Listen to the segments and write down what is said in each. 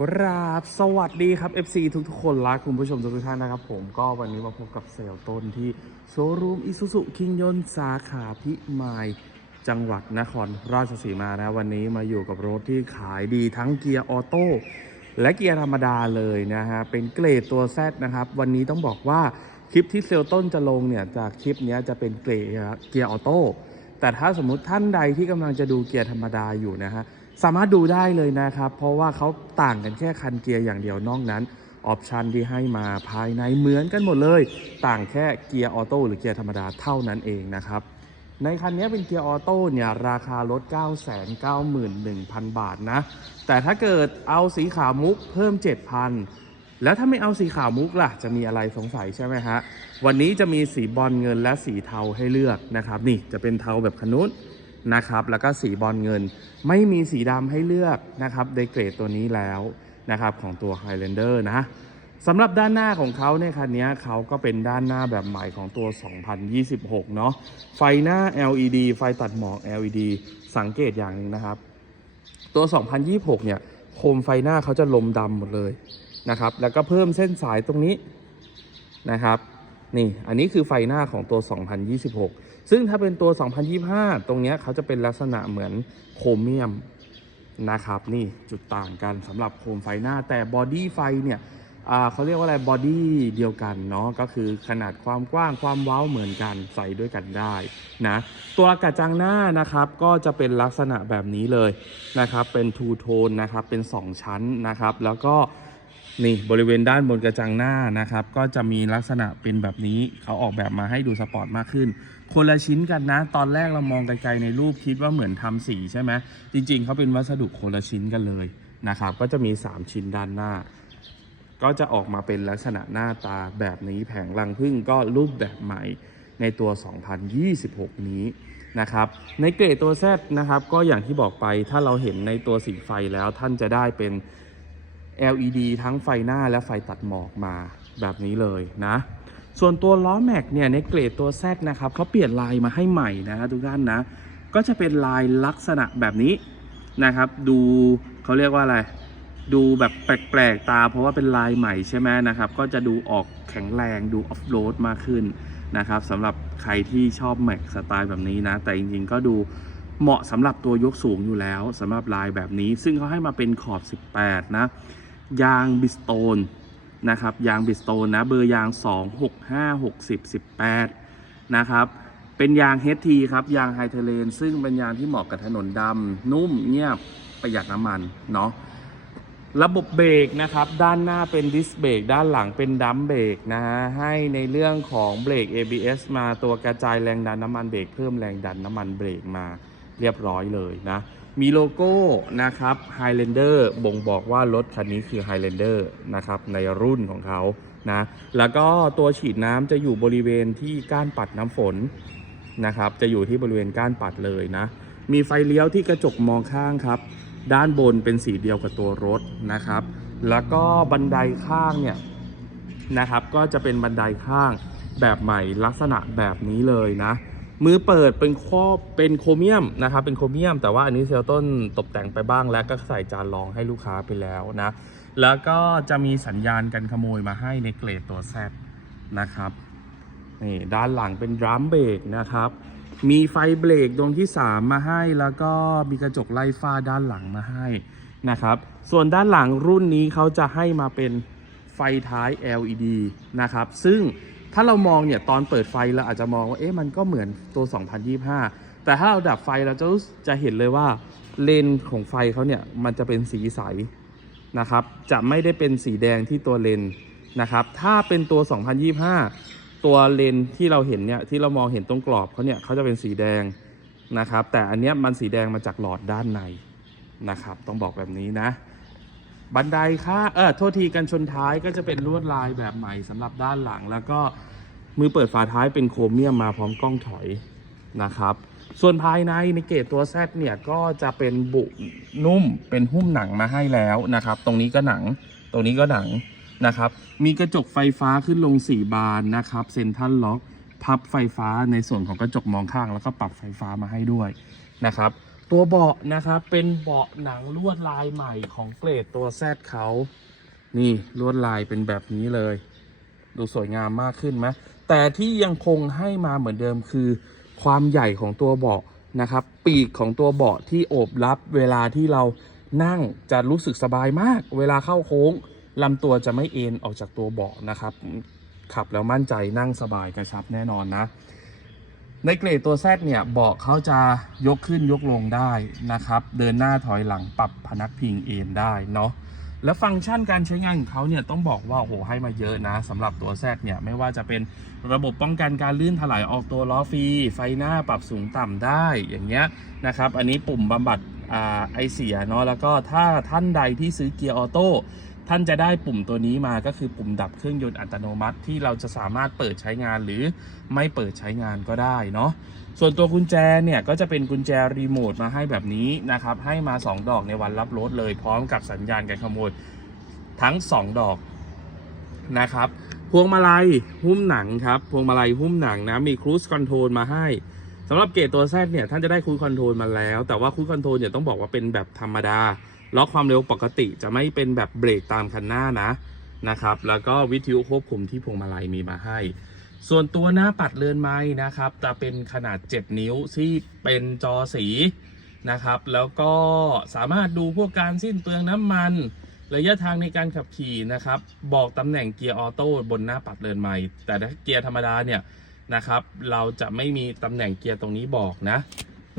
กราบสวัสดีครับ FC ทุกทุกๆคนและคุณผู้ชมทุกท่านนะครับผมก็วันนี้มาพบกับเซลต้นที่โชว์รูมอิซูซุคิงยนสาขาพิมาย จังหวัดนครราชสีมานะวันนี้มาอยู่กับรถที่ขายดีทั้งเกียร์ออโต้และเกียร์ธรรมดาเลยนะฮะ เป็นเกรดตัว Z นะครับ วันนี้ต้องบอกว่าคลิปที่เซลต้นจะลงเนี่ยจากคลิปนี้จะเป็นเกรดเกียร์ออโต้แต่ถ้าสมมุติท่านใดที่กำลังจะดูเกียร์ธรรมดาอยู่นะฮะ สามารถดูได้เลยนะครับ เพราะว่าเขาต่างกันแค่คันเกียร์อย่างเดียวนอกนั้นออปชันที่ให้มาภายในเหมือนกันหมดเลย ต่างแค่เกียร์ออโต้หรือเกียร์ธรรมดาเท่านั้นเองนะครับ ในคันนี้เป็นเกียร์ออโต้เนี่ยราคารถ991,000 บาทนะ แต่ถ้าเกิดเอาสีขาวมุกเพิ่ม 7,000 แล้วถ้าไม่เอาสีขาวมุกล่ะ จะมีอะไรสงสัยใช่ไหมฮะ วันนี้จะมีสีบอลเงินและสีเทาให้เลือกนะครับ นี่จะเป็นเทาแบบขนุน นะครับแล้วก็สีบอลเงิน ไม่มีสีดำให้เลือกนะครับในเกรดตัวนี้แล้วนะครับของตัว Highlander นะสำหรับด้านหน้าของเขาเนี่ยคันนี้เขาก็เป็นด้านหน้าแบบใหม่ของตัว 2026 เนาะไฟหน้า LED ไฟตัดหมอก LED สังเกตอย่างหนึ่งนะครับ ตัว 2026 เนี่ยโคมไฟหน้าเขาจะลมดำหมดเลยนะครับ แล้วก็เพิ่มเส้นสายตรงนี้นะครับ นี่ อันนี้คือไฟหน้าของตัว 2026 ซึ่งถ้าเป็นตัว 2025 ตรงเนี้ยเขาจะเป็นลักษณะเหมือนโครเมียมนะครับ นี่จุดต่างกันสำหรับโคมไฟหน้า แต่บอดี้ไฟเนี่ยเขาเรียกว่าอะไรบอดี้เดียวกันเนาะก็คือขนาดความกว้างความเว้าเหมือนกันใส่ด้วยกันได้นะตัวกระจังหน้านะครับก็จะเป็นลักษณะแบบนี้เลยนะครับเป็นทูโทนนะครับเป็น 2 ชั้นนะครับ แล้วก็ นี่บริเวณด้านบนกระจังหน้านะครับ ก็จะมีลักษณะเป็นแบบนี้เขาออกแบบมาให้ดูสปอร์ตมากขึ้น คนละชิ้นกันนะ ตอนแรกเรามองไกลๆในรูปคิดว่าเหมือนทำสีใช่ไหมจริงๆเขาเป็นวัสดุคนละชิ้นกันเลยนะครับ ก็จะมี 3 ชิ้นด้านหน้า ก็จะออกมาเป็นลักษณะหน้าตาแบบนี้แผงรังพึ่งก็รูปแบบใหม่ในตัว 2026 นี้นะครับ ในเกรดตัว Z นะครับ ก็อย่างที่บอกไปถ้าเราเห็นในตัวสีไฟแล้วท่านจะได้เป็น LED ทั้งไฟหน้าและไฟตัดหมอกมาแบบนี้เลยนะ ส่วนตัวล้อแม็กเนี่ยในเกรดตัว Z นะครับเขาเปลี่ยนลายมาให้ใหม่นะทุกท่านนะ ก็จะเป็นลายลักษณะแบบนี้นะครับ ดูเขาเรียกว่าอะไร ดูแบบแปลกๆตา เพราะว่าเป็นลายใหม่ใช่ไหมนะครับ ก็จะดูออกแข็งแรงดูออฟโรดมากขึ้นนะครับสำหรับใครที่ชอบแม็กสไตล์แบบนี้นะ แต่จริงๆก็ดูเหมาะสำหรับตัวยกสูงอยู่แล้วสำหรับลายแบบนี้ ซึ่งเขาให้มาเป็นขอบ 18 นะ ยางบิสโตนนะครับยางบิสโตนนะเบอร์ยาง 2 6 5 60 18 นะครับ เป็นยาง HT ครับยางไฮเทเลน ซึ่งเป็นยางที่เหมาะกับถนนดำนุ่มเงียบประหยัดน้ำมันเนาะระบบเบรกนะครับ ด้านหน้าเป็นดิสเบรกด้านหลังเป็นดัมเบรกนะฮะให้ในเรื่องของเบรก ABS มาตัวกระจายแรงดันน้ำมันเบรกเพิ่มแรงดันน้ำมันเบรกมาเรียบร้อยเลยนะ มีโลโก้นะครับ Highlander บ่งบอกว่ารถคันนี้คือ Highlander นะครับในรุ่นของเขานะแล้วก็ตัวฉีดน้ำจะอยู่บริเวณที่ก้านปัดน้ำฝนนะครับ จะอยู่ที่บริเวณก้านปัดเลยนะ มีไฟเลี้ยวที่กระจกมองข้างครับ ด้านบนเป็นสีเดียวกับตัวรถนะครับ แล้วก็บันไดข้างเนี่ยนะครับ ก็จะเป็นบันไดข้างแบบใหม่ลักษณะแบบนี้เลยนะ มือเปิดเป็นครอบเป็นโครเมียมนะครับเป็นโครเมียม แต่ว่าอันนี้เซลต้นตกแต่งไปบ้างแล้วก็ใส่จานรองให้ลูกค้าไปแล้วนะ แล้วก็จะมีสัญญาณกันขโมยมาให้ในเกรดตัวแซนะครับนี่ด้านหลังเป็นดรัมเบรกนะครับ มีไฟเบรกดวงที่ 3 มาให้แล้วก็มีกระจกไล่ฟ้าด้านหลังมาให้นะครับ ส่วนด้านหลังรุ่นนี้เขาจะให้มาเป็นไฟท้าย LED นะครับ ซึ่ง ถ้าเรามองเนี่ยตอนเปิดไฟเราอาจจะมองว่าเอ๊ะมันก็เหมือนตัว 2025 แต่ถ้าเราดับไฟเราจะจะเห็นเลยว่าเลนของไฟเขาเนี่ยมันจะเป็นสีใสนะครับจะไม่ได้เป็นสีแดงที่ตัวเลนนะครับถ้าเป็นตัว 2025 ตัวเลนที่เราเห็นเนี่ยที่เรามองเห็นตรงกรอบเขาเนี่ยเขาจะเป็นสีแดงนะครับแต่อันเนี้ยมันสีแดงมาจากหลอดด้านในนะครับต้องบอกแบบนี้นะ บันไดค่าเออโทษทีกันชนท้ายก็จะเป็นลวดลายแบบใหม่สำหรับด้านหลัง แล้วก็มือเปิดฝาท้ายเป็นโครเมียมมาพร้อมกล้องถอยนะครับ ส่วนภายในในเกรดตัว Z เนี่ยก็จะเป็นบุนุ่มเป็นหุ้มหนังมาให้แล้วนะครับ ตรงนี้ก็หนัง ตรงนี้ก็หนังนะครับ มีกระจกไฟฟ้าขึ้นลง 4 บานนะครับเซ็นทรัลล็อกพับไฟฟ้าในส่วนของกระจกมองข้าง แล้วก็ปรับไฟฟ้ามาให้ด้วยนะครับ ตัวเบาะนะครับ เป็นเบาะหนังลวดลายใหม่ของเกรดตัวแซดเขา นี่ลวดลายเป็นแบบนี้เลย ดูสวยงามมากขึ้นไหมแต่ที่ยังคงให้มาเหมือนเดิมคือ ความใหญ่ของตัวเบาะนะครับ ปีกของตัวเบาะที่โอบรับเวลาที่เรานั่งจะรู้สึกสบายมาก เวลาเข้าโค้งลำตัวจะไม่เอ็นออกจากตัวเบาะนะครับ ขับแล้วมั่นใจนั่งสบายกระชับแน่นอนนะ ในเกรดตัวแซดเนี่ยเบาะเขาจะยกขึ้นยกลงได้นะครับ เดินหน้าถอยหลังปรับพนักพิงเอนได้เนาะแล้วฟังก์ชันการใช้งานของเขาเนี่ยต้องบอกว่าโหให้มาเยอะนะสำหรับตัวแซดเนี่ยไม่ว่าจะเป็นระบบป้องกันการลื่นถลายออกตัวล้อฟรีไฟหน้าปรับสูงต่ำได้อย่างเงี้ยนะครับ อันนี้ปุ่มบำบัดไอเสียเนาะแล้วก็ถ้าท่านใดที่ซื้อเกียร์ออโต้ ท่านจะได้ปุ่มตัวนี้มาก็คือปุ่มดับเครื่องยนต์อัตโนมัติที่เราจะสามารถเปิดใช้งานหรือไม่เปิดใช้งานก็ได้เนาะส่วนตัวกุญแจเนี่ยก็จะเป็นกุญแจรีโมทมาให้แบบนี้นะครับให้มา 2 ดอกในวันรับรถเลยพร้อมกับสัญญาณการขโมยทั้ง 2 ดอกนะครับพวงมาลัยหุ้มหนังครับพวงมาลัยหุ้มหนังนะมีครู i คอนโทรลมาให้ สำหรับเกรดตัวแซดเนี่ยท่านจะได้ครู i คอนโทรลมาแล้ว แต่ว่าครู i คอนโทรลเนี่ยต้องบอกว่าเป็นแบบธรรมดาล็อกความเร็วปกติจะไม่เป็นแบบเบรกตามคันหน้านะนะครับ แล้วก็วิทยุควบคุมที่พวงมาลัยมีมาให้ ส่วนตัวหน้าปัดเรือนไม้นะครับ จะเป็นขนาด 7 นิ้วที่เป็นจอสีนะครับ แล้วก็สามารถดูพวกการสิ้นเปลืองน้ำมัน ระยะทางในการขับขี่นะครับ บอกตำแหน่งเกียร์ออโต้บนหน้าปัดเรือนไม้แต่ถ้าเกียร์ธรรมดาเนี่ย นะครับ เราจะไม่มีตำแหน่งเกียร์ตรงนี้บอกนะ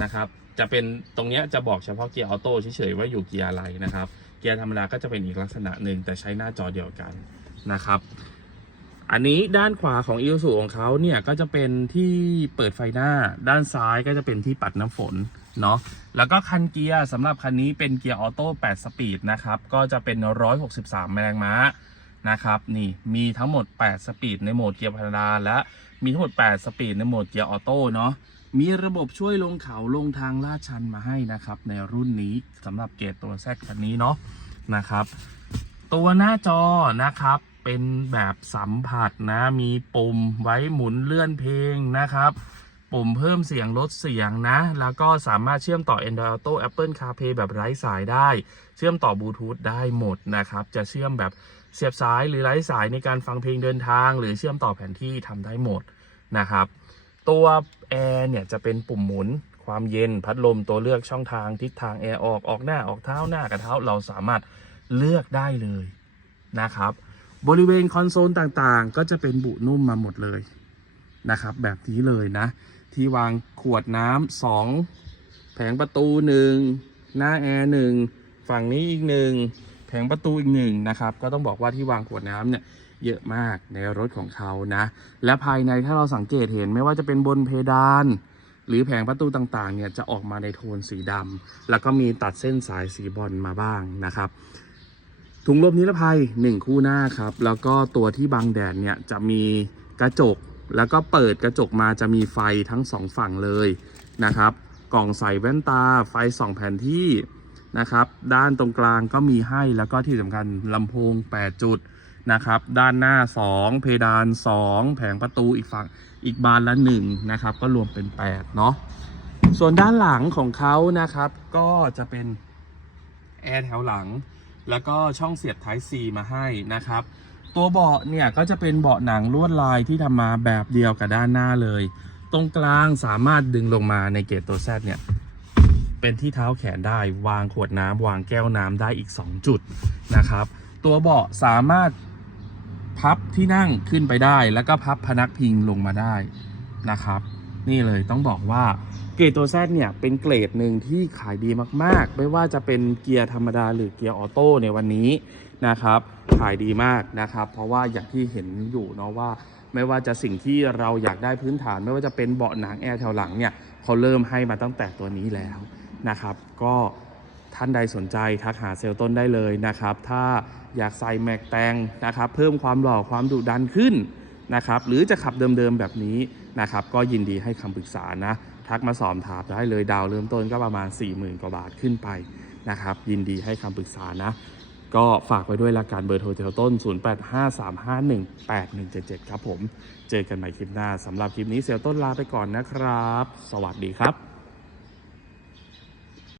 นะครับ จะเป็นตรงนี้จะบอกเฉพาะเกียร์ออโต้เฉยๆว่าอยู่เกียร์อะไรนะครับ เกียร์ธรรมดาก็จะเป็นอีกลักษณะหนึ่งแต่ใช้หน้าจอเดียวกันนะครับ อันนี้ด้านขวาของ i อ u สุของเขาเนี่ยก็จะเป็นที่เปิดไฟหน้า ด้านซ้ายก็จะเป็นที่ปัดน้ำฝนเนาะแล้วก็คันเกียร์สำหรับคันนี้เป็นเกียร์ออโต้8สปีดนะครับ ก็จะเป็น 163 แรงม้า นะครับนี่มีทั้งหมด 8 สปีดในโหมดเกียร์ธรรมดาและมีทั้งหมด 8 สปีดในโหมดเกียร์ออโต้เนาะมีระบบช่วยลงเขาลงทางลาดชันมาให้นะครับ ในรุ่นนี้สำหรับเกียร์ตัวแซดคันนี้เนาะนะครับ ตัวหน้าจอนะครับเป็นแบบสัมผัสนะ มีปุ่มไว้หมุนเลื่อนเพลงนะครับ ปุ่มเพิ่มเสียงลดเสียงนะ แล้วก็สามารถเชื่อมต่อ Android Auto Apple CarPlay แบบไร้สายได้ เชื่อมต่อบลูทูธได้หมดนะครับ จะเชื่อมแบบเสียบสายหรือไร้สายในการฟังเพลงเดินทาง หรือเชื่อมต่อแผนที่ทำได้หมดนะครับ ตัวแอร์เนี่ยจะเป็นปุ่มหมุนความเย็นพัดลมตัวเลือกช่องทางทิศทางแอร์ออกออกหน้าออกเท้าหน้ากับเท้าเราสามารถเลือกได้เลยนะครับ บริเวณคอนโซลต่างๆ ก็จะเป็นบุนุ่มมาหมดเลยนะครับ แบบนี้เลยนะ ที่วางขวดน้ำสองแผงประตูหนึ่งหน้าแอร์หนึ่งฝั่งนี้อีกหนึ่งแผงประตูอีกหนึ่งนะครับ ก็ต้องบอกว่าที่วางขวดน้ำเนี่ยเยอะมากในรถของเขานะ และภายในถ้าเราสังเกตเห็นไม่ว่าจะเป็นบนเพดาน หรือแผงประตูต่างๆเนี่ยจะออกมาในโทนสีดำแล้วก็มีตัดเส้นสายสีบอลมาบ้างนะครับถุงลมนิรภัย 1 คู่หน้าครับ แล้วก็ตัวที่บังแดดเนี่ยจะมีกระจก แล้วก็เปิดกระจกมาจะมีไฟทั้งสองฝั่งเลยนะครับ กล่องใส่แว่นตาไฟสองแผนที่นะครับ ด้านตรงกลางก็มีให้แล้วก็ที่สำคัญลำโพง 8 จุดนะครับ ด้านหน้า 2 เพดาน 2 แผงประตูอีกฝั่งอีกบานละ1นะครับ ก็รวมเป็น 8 เนาะส่วนด้านหลังของเขานะครับ ก็จะเป็นแอร์แถวหลัง แล้วก็ช่องเสียบ Type C มาให้นะครับ ตัวเบาะเนี่ยก็จะเป็นเบาะหนังลวดลายที่ทำมาแบบเดียวกับด้านหน้าเลย ตรงกลางสามารถดึงลงมาในเกตตัวแซดเนี่ยเป็นที่เท้าแขนได้วางขวดน้ำวางแก้วน้ำได้อีก 2 จุดนะครับ ตัวเบาะสามารถพับที่นั่งขึ้นไปได้ แล้วก็พับพนักพิงลงมาได้นะครับ นี่เลยต้องบอกว่าเกรดตัวแซดเนี่ยเป็นเกรดหนึ่งที่ขายดีมากๆ ไม่ว่าจะเป็นเกียร์ธรรมดาหรือเกียร์ออโต้ในวันนี้ นะครับขายดีมากนะครับ เพราะว่าอย่างที่เห็นอยู่เนาะว่า ไม่ว่าจะสิ่งที่เราอยากได้พื้นฐาน ไม่ว่าจะเป็นเบาะหนังแอร์แถวหลังเนี่ยเขาเริ่มให้มาตั้งแต่ตัวนี้แล้วนะครับ ก็ท่านใดสนใจทักหาเซลล์ต้นได้เลยนะครับ ถ้าอยากใส่แม็กแตงนะครับ เพิ่มความหล่อความดุดันขึ้นนะครับ หรือจะขับเดิมๆแบบนี้นะครับ ก็ยินดีให้คำปรึกษานะ ทักมาสอบถามได้เลยดาวเริ่มต้นก็ประมาณ 40,000 กว่าบาทขึ้นไปนะครับ ยินดีให้คำปรึกษานะ ก็ฝากไว้ด้วยละกันเบอร์โทรเทลต้น 0853518177 ครับผม เจอกันใหม่คลิปหน้าสำหรับคลิปนี้เซลต้นลาไปก่อนนะครับ สวัสดีครับ